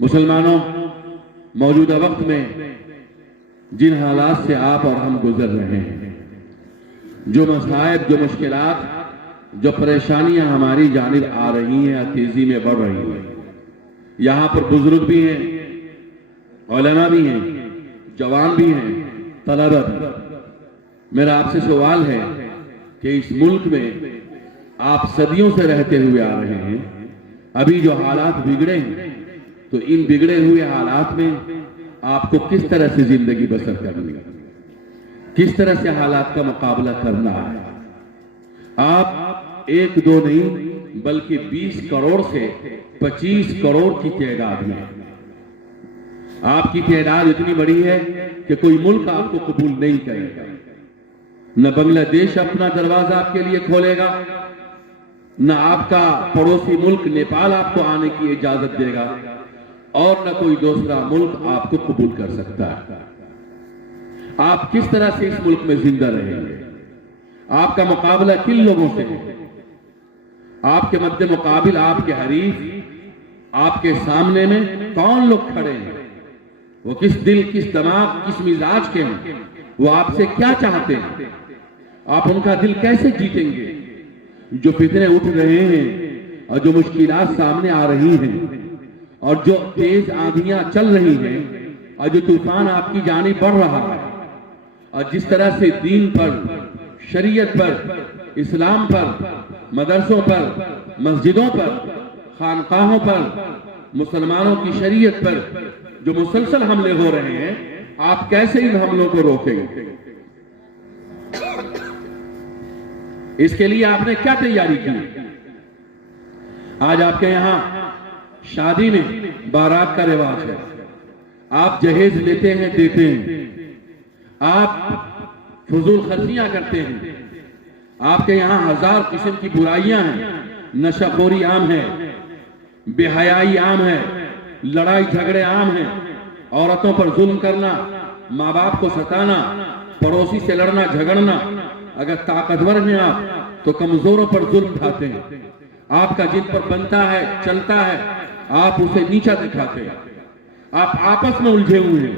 मुसलमानों, मौजूदा वक्त में जिन हालात से आप और हम गुजर रहे हैं, जो मसाइब, जो मुश्किलात, जो परेशानियां हमारी जानिब आ रही हैं, तेजी में बढ़ रही हैं, यहाँ पर बुजुर्ग भी हैं, उलमा भी हैं, जवान भी हैं, तलबा भी। मेरा आपसे सवाल है कि इस मुल्क में आप सदियों से रहते हुए आ रहे हैं, अभी जो हालात बिगड़े हैं, तो इन बिगड़े हुए हालात में आपको किस तरह से जिंदगी बसर करनी है, किस तरह से हालात का मुकाबला करना है। आप एक दो नहीं बल्कि 20 करोड़ से 25 करोड़ की तादाद में, आपकी तादाद इतनी बड़ी है कि कोई मुल्क आपको कबूल नहीं करेगा। न बांग्लादेश अपना दरवाजा आपके लिए खोलेगा, न आपका पड़ोसी मुल्क नेपाल आपको आने की इजाजत देगा, और न कोई दूसरा मुल्क आपको कबूल कर सकता है। आप किस तरह से इस मुल्क में जिंदा रहेंगे? आपका मुकाबला किन लोगों से है? आपके मद्दे मुकाबिल आपके हरीफ, आपके सामने में कौन लोग खड़े हैं? वो किस दिल, किस दिमाग, किस मिजाज के हैं? वो आपसे क्या चाहते हैं? आप उनका दिल कैसे जीतेंगे? जो फितने उठ रहे हैं और जो मुश्किलात सामने आ रही हैं और जो तेज आंधियां चल रही हैं और जो तूफान आपकी जानिब बढ़ रहा है, और जिस तरह से दीन पर, शरीयत पर, इस्लाम पर, मदरसों पर, मस्जिदों पर, खानकाहों पर, मुसलमानों की शरीयत पर जो मुसलसल हमले हो रहे हैं, आप कैसे इन हमलों को रोकेंगे? इसके लिए आपने क्या तैयारी की? आज आपके यहां शादी में बारात का रिवाज है, आप जहेज लेते हैं, देते हैं, आप फजूल खर्चियां करते हैं, आपके यहां 1000 किस्म की बुराइयां हैं, नशाखोरी आम है, बेहयाई आम है, लड़ाई झगड़े आम हैं, औरतों पर जुल्म करना, माँ बाप को सताना, पड़ोसी से लड़ना झगड़ना। अगर ताकतवर हैं आप तो कमजोरों पर जुल्म ढाते हैं, आपका जिन पर बनता है, चलता है, आप उसे नीचा दिखाते हैं। आप आपस में उलझे हुए हैं,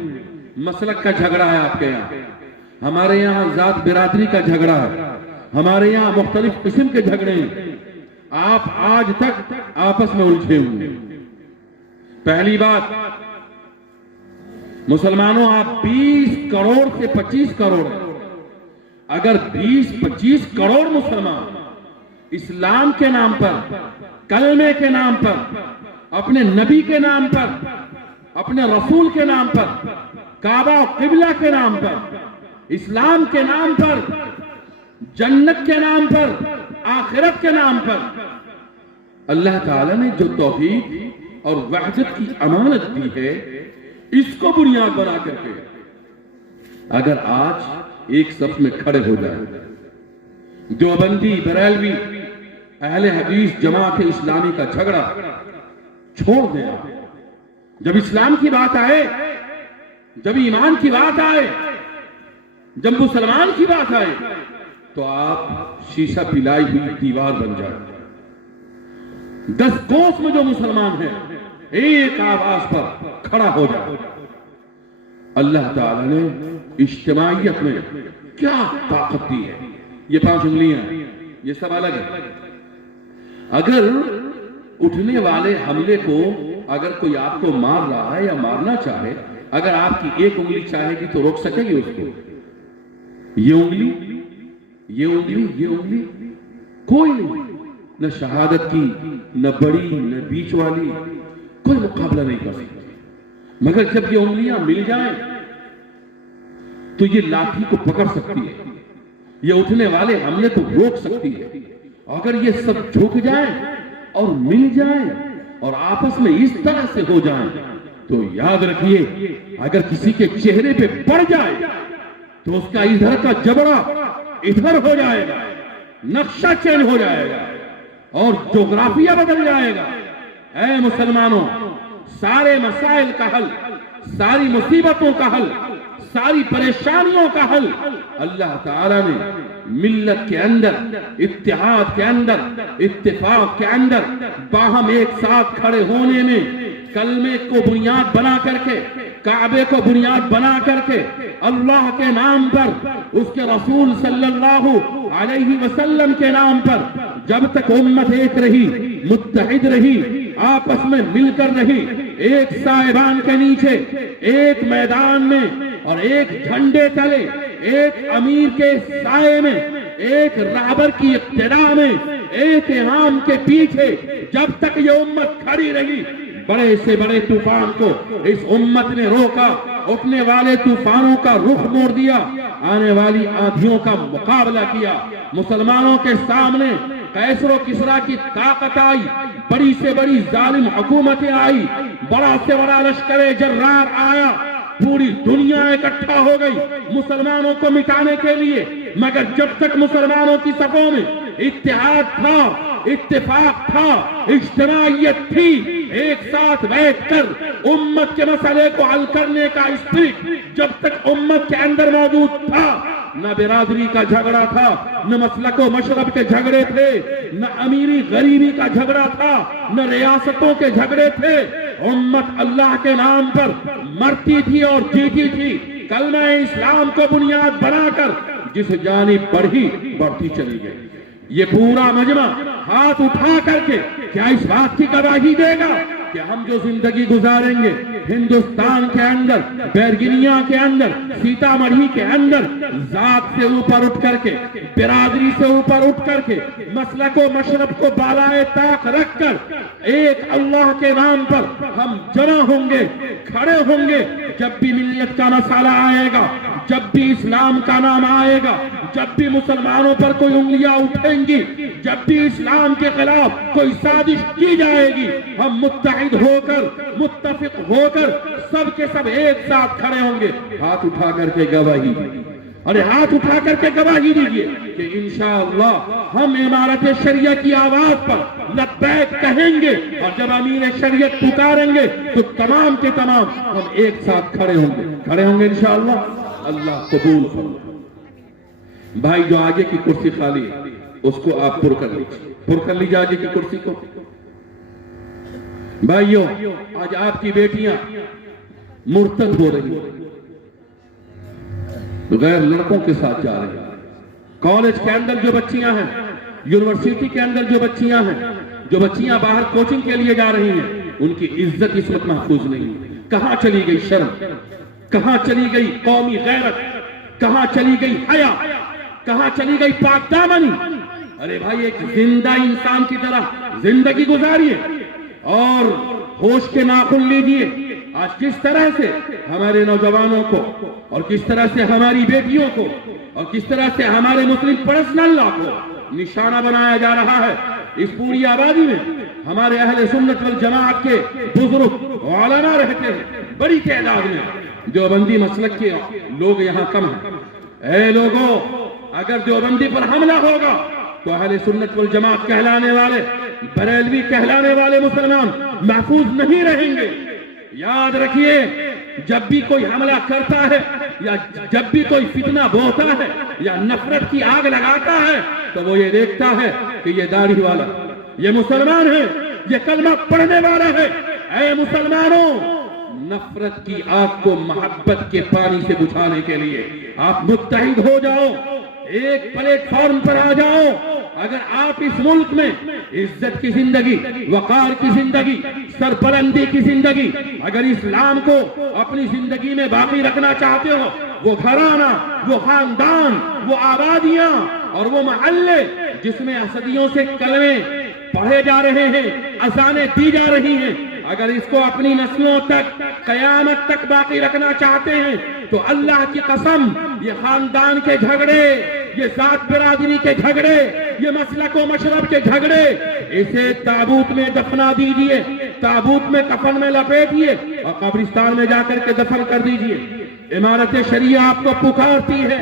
मसलक का झगड़ा है आपके यहाँ, हमारे यहाँ जात बिरादरी का झगड़ा है, हमारे यहाँ मुख्तलिफ किस्म के झगड़े हैं। आप आज तक आपस में उलझे हुए हैं। पहली बात, मुसलमानों, आप 20 करोड़ से 25 करोड़ हैं। अगर 20-25 करोड़ मुसलमान इस्लाम के नाम पर, कलमे के नाम पर, अपने नबी के नाम पर, अपने रसूल के नाम पर, काबा और किबला के नाम पर, इस्लाम के नाम पर, जन्नत के नाम पर, आखिरत के नाम पर, अल्लाह ताला ने जो तौहीद और वहदत की अमानत दी है, इसको बुनियाद बना करके अगर आज एक सफ में खड़े हो जाए, देवबंदी, बरेलवी, अहले हदीस, जमात इस्लामी का झगड़ा छोड़ देना। जब इस्लाम की बात आए, जब ईमान की बात आए, जब मुसलमान की बात आए, तो आप शीशा पिलाई हुई दीवार बन जाए। 10 कोस में जो मुसलमान है, एक आवाज पर खड़ा हो जाए। अल्लाह ताला ने इज्तिमाइयत में क्या ताकत दी है। ये 5 उंगलियां, ये सब अलग है। अगर उठने वाले हमले को अगर कोई आपको मार रहा है या मारना चाहे, अगर आपकी एक उंगली चाहेगी तो रोक सकेगी उसको? ये उंगली, ये उंगली, ये उंगली कोई नहीं, न शहादत की, न बड़ी, न बीच वाली, कोई मुकाबला नहीं कर सकती। मगर जब ये उंगलियां मिल जाएं तो ये लाठी को पकड़ सकती है, ये उठने वाले हमले को रोक सकती है। अगर ये सब झुक जाए और मिल जाए और आपस में इस तरह से हो जाए, तो याद रखिए, अगर किसी के चेहरे पे पड़ जाए तो उसका इधर का जबड़ा इधर हो जाएगा, नक्शा चेंज हो जाएगा और ज्योग्राफिया बदल जाएगा। ऐ मुसलमानों, सारे मसाइल का हल, सारी मुसीबतों का हल, सारी परेशानियों का हल अल्लाह ताला ने मिल्लत के अंदर, इत्तेहाद के अंदर, इत्तेफाक के अंदर, बाहम एक साथ खड़े होने में कलमे को बुनियाद बना करके, काबे को बुनियाद बना करके, अल्लाह के नाम पर, उसके रसूल सल्लल्लाहु अलैहि वसल्लम के नाम पर जब तक उम्मत एक रही, मुत्तहिद रही, आपस में मिलकर रही, एक साहिबान के नीचे, एक मैदान में और एक झंडे तले, एक अमीर के साये में, एक रहबर की इक्तिदा में, एक इमाम के पीछे जब तक ये उम्मत खड़ी रही, बड़े से बड़े तूफान को इस उम्मत ने रोका, उठने वाले तूफानों का रुख मोड़ दिया, आने वाली आंधियों का मुकाबला किया। मुसलमानों के सामने कैसरो किसरा की ताकत आई, बड़ी से बड़ी जालिम हुकूमतें आई, बड़ा से बड़ा लश्कर जर्रार आया, पूरी दुनिया इकट्ठा हो गई मुसलमानों को मिटाने के लिए। मगर जब तक मुसलमानों की सफों में इत्तेहाद था, इत्तेफाक था, इज्तिमाइयत थी, एक साथ बैठकर उम्मत के मसले को हल करने का स्पिरिट जब तक उम्मत के अंदर मौजूद था, न बिरादरी का झगड़ा था, न मसलक व मशरब के झगड़े थे, न अमीरी गरीबी का झगड़ा था, न रियासतों के झगड़े थे। उम्मत अल्लाह के नाम पर मरती थी और जीती थी, कलमा इस्लाम को बुनियाद बनाकर जिस जानिब बढ़ती चली गई। ये पूरा मजमा हाथ उठा करके क्या इस बात की गवाही देगा कि हम जो जिंदगी गुजारेंगे हिंदुस्तान के अंदर, बैरगिनिया के अंदर, सीतामढ़ी के अंदर, जात से ऊपर उठ करके, बिरादरी से ऊपर उठ करके, मसलक व मशरब को बालाए ताक रखकर एक अल्लाह के नाम पर हम जमा होंगे, खड़े होंगे। जब भी मिल्लत का मसाला आएगा, जब भी इस्लाम का नाम आएगा, जब भी मुसलमानों पर कोई उंगलियां उठेंगी, जब भी इस्लाम के खिलाफ कोई साजिश की जाएगी, हम मुत्तहिद होकर, मुत्तफिक होकर सब के सब एक साथ खड़े होंगे। हाथ उठा करके गवाही, अरे हाथ उठा करके गवाही दीजिए कि इंशाअल्लाह हम इमारत शरिया की आवाज पर लब्बैक कहेंगे, और जब अमीर शरीयत पुकारेंगे तो तमाम के तमाम हम एक साथ खड़े होंगे इंशाअल्लाह। अल्लाह कबूल फरमाए। भाई जो आगे की कुर्सी खाली है उसको आप पुर कर लीजिए आगे की कुर्सी को। भाइयों, आज आपकी बेटियां मुर्तद हो रही हैं, गैर लड़कों के साथ जा रही हैं। कॉलेज के अंदर जो बच्चियां हैं, यूनिवर्सिटी के अंदर जो बच्चियां हैं, जो बच्चियां बाहर कोचिंग के लिए जा रही हैं, उनकी इज्जत इस वक्त महफूज नहीं है। कहां चली गई शर्म, कहां चली गई कौमी गैरत, कहां चली गई हया, कहां चली गई पाकदामनी। अरे भाई, एक जिंदा इंसान की तरह जिंदगी गुजारिए और होश के नाखून लीजिए। आज किस तरह से हमारे नौजवानों को और किस तरह से हमारी बेटियों को और किस तरह से हमारे मुस्लिम पर्सनल लॉ को निशाना बनाया जा रहा है। इस पूरी आबादी में हमारे अहले सुन्नत वल जमाअत के बुजुर्ग उलमा रहते हैं बड़ी तादाद में। देवबंदी मसलक के लोग यहाँ कम हैं। ऐ लोगों, अगर देवबंदी पर हमला होगा तो अहले सुन्नत वल जमाअत कहलाने वाले, बरेलवी कहलाने वाले मुसलमान महफूज नहीं रहेंगे। याद रखिए, जब भी कोई हमला करता है या जब भी कोई फितना बोता है या नफरत की आग लगाता है तो वो ये देखता है कि ये दाढ़ी वाला, ये मुसलमान है, ये कलमा पढ़ने वाला है। ऐ मुसलमानों, नफरत की आग को मोहब्बत के पानी से बुझाने के लिए आप मुत्तहिद हो जाओ, एक प्लेटफॉर्म पर आ जाओ। अगर आप इस मुल्क में इज्जत की जिंदगी, वकार की जिंदगी, सरबलंदी की जिंदगी, अगर इस्लाम को अपनी जिंदगी में बाकी रखना चाहते हो, वो घराना, वो खानदान, वो आबादियां और वो मोहल्ले जिसमें सदियों से कलमे पढ़े जा रहे हैं, अजानें दी जा रही हैं, अगर इसको अपनी नस्लों तक, कयामत तक बाकी रखना चाहते हैं तो अल्लाह की कसम, ये खानदान के झगड़े, ये जात बिरादरी के झगड़े, ये मसलक व मशरब के झगड़े, इसे ताबूत में दफना दीजिए, ताबूत में कफन में लपेटिए और कब्रिस्तान में जाकर के दफन कर दीजिए। इमारत शरिया आपको पुकारती है,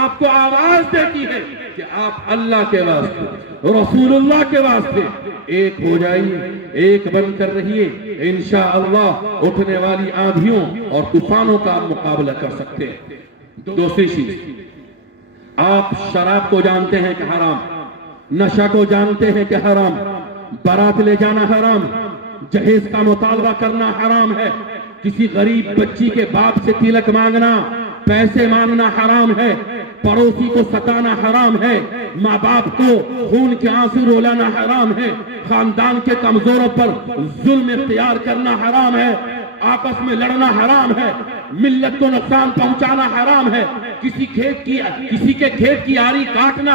आपको आवाज देती है कि आप अल्लाह के वास्ते, रसूलुल्लाह के वास्ते एक हो जाइए, एक बनकर रहिए। इंशाअल्लाह उठने वाली आंधियों और तूफानों का मुकाबला कर सकते हैं। दूसरी चीज, आप शराब को जानते हैं कि हराम, नशा को जानते हैं कि हराम, बारात ले जाना हराम, जहेज का मुतालबा करना हराम है, किसी गरीब बच्ची के बाप से तिलक मांगना, पैसे मांगना हराम है, पड़ोसी को सताना हराम है, माँ बाप को खून के आंसू रुलाना हराम है, खानदान के कमजोरों पर जुल्म इख्तियार करना हराम है, आपस में लड़ना हराम है, मिल्लत को नुकसान पहुंचाना हराम है, किसी के खेत की आरी काटना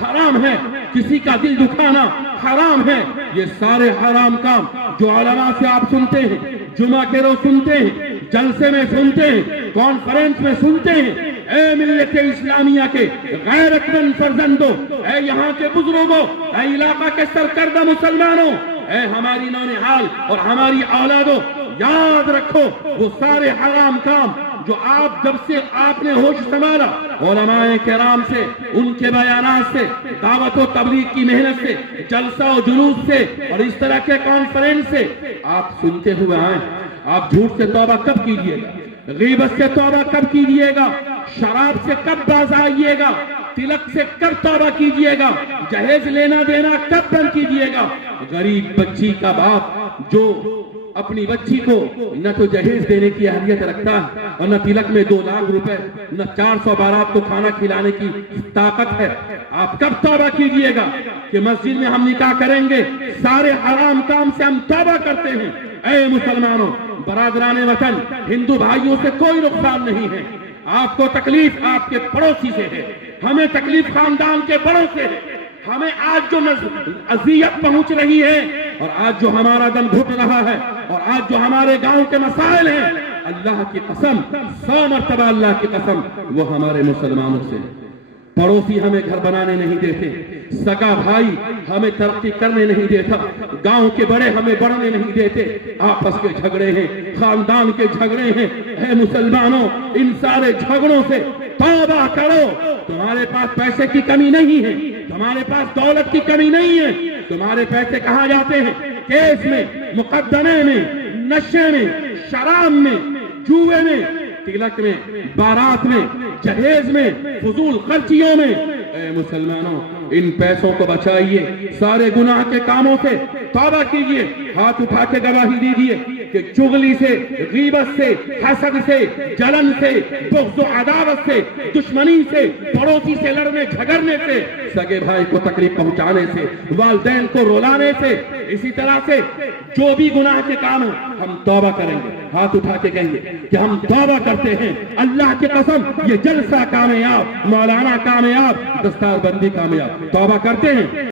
हराम है, किसी का दिल दुखाना हराम है। ये सारे हराम काम जो उलमा से आप सुनते हैं, जुमा के रोज सुनते हैं, जलसे में सुनते हैं, कॉन्फ्रेंस में सुनते हैं, ए मिल्लत इस्लामिया के गैरतमंद फर्जंदों, ए यहाँ के बुजुर्गों, ए इलाका के सरकर्दा मुसलमानों, ए हमारी नौनिहाल और हमारी औलादों, याद रखो वो सारे हराम काम जो आप जब से आपने होश संभाला, उलमाए किराम से, उनके बयानात से, दावत और तबलीग की मेहनत से, जलसा और जुलूस से और इस तरह के कॉन्फ्रेंस से आप सुनते हुए आए। आप झूठ से तौबा कब कीजिएगा, गीबत से तौबा कब कीजिएगा, शराब से कब बाज आइएगा, तिलक से कब तौबा कीजिएगा, जहेज लेना देना कब बंद कीजिएगा। गरीब बच्ची का बाप जो अपनी बच्ची को न तो जहेज देने की अहलियत रखता है और न तिलक में 2 लाख रुपए, न 400 बारात को खाना खिलाने की ताकत है, आप कब तौबा कीजिएगा कि मस्जिद में हम निकाह करेंगे, सारे हराम काम से हम तौबा करते हैं। ऐ मुसलमानों, बरादराने वतन, हिंदू भाइयों से कोई नुकसान नहीं है, आपको तकलीफ आपके पड़ोसी से है, हमें तकलीफ खानदान के बड़ों से है। हमें आज जो अजियत पहुंच रही है और आज जो हमारा दम घुट रहा है और आज जो हमारे गांव के मसाइल हैं, अल्लाह की कसम, 100 मरतबा अल्लाह की कसम, वो हमारे मुसलमानों से। पड़ोसी हमें घर बनाने नहीं देते, सगा भाई हमें तरक्की करने नहीं देता, गांव के बड़े हमें बढ़ने नहीं देते, आपस के झगड़े हैं, खानदान के झगड़े हैं। है मुसलमानों, इन सारे झगड़ों से तौबा करो। तुम्हारे पास पैसे की कमी नहीं है, तुम्हारे पास दौलत की कमी नहीं है, तुम्हारे पैसे कहाँ जाते हैं? केस में, मुकदमे में, नशे में, शराब में, जुए में, तिलक में, बारात में, जहेज में, फजूल खर्चियों में। ऐ मुसलमानों, इन पैसों को बचाइए, सारे गुनाह के कामों से तौबा कीजिए, हाथ उठा के गवाही दीजिए कि चुगली से, गीबत से, हसद से, जलन से, बुग़्ज़ और अदावत से, दुश्मनी से, पड़ोसी से लड़ने झगड़ने से, सगे भाई को तकलीफ पहुंचाने से, वालिदैन को रुलाने से, इसी तरह से जो भी गुनाह के काम है हम तौबा करेंगे। हाथ उठा के कहेंगे कि हम तौबा करते हैं, अल्लाह की कसम, ये जलसा कामयाब, मौलाना कामयाब, दस्तारबंदी कामयाब, तौबा करते हैं।